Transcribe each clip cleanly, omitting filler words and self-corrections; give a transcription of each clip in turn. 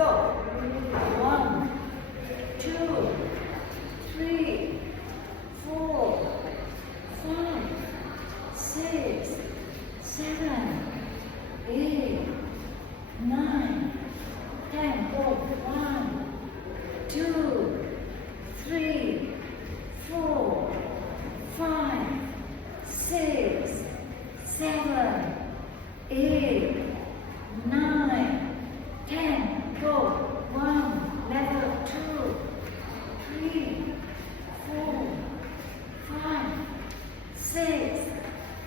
Go. 1, 2, 3, 4, 5, 6, 7, 8, 9, 10. Go. 1, 2, 3, 4, 5, 6, 7, 8, 9, 10. Go. 1, level 2, 3, 4, 5, 6,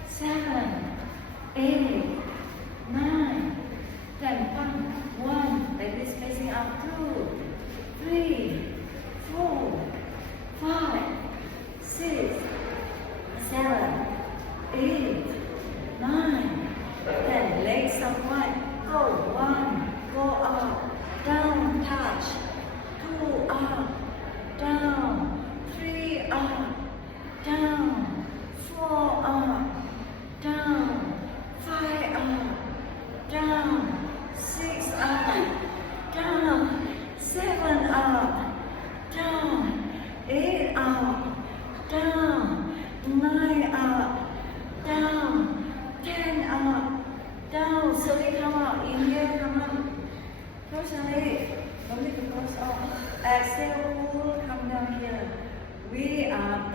7, 8, 9, 10. 1, like this, facing up. 2, 3, 4, 5, 6, 7, 8, 9, 10. Legs up wide. Go. 1, go up, down, touch. 2, up, down. 3, up, down. 4, up, down. 5, up, down. 6, up, down. 7, up, down. 8, up, down. 9, up, down. 10, up, down. Slowly come out. Inhale, come out. Close your leg. Don't need to close off. Exhale, pull, come down here. We are done.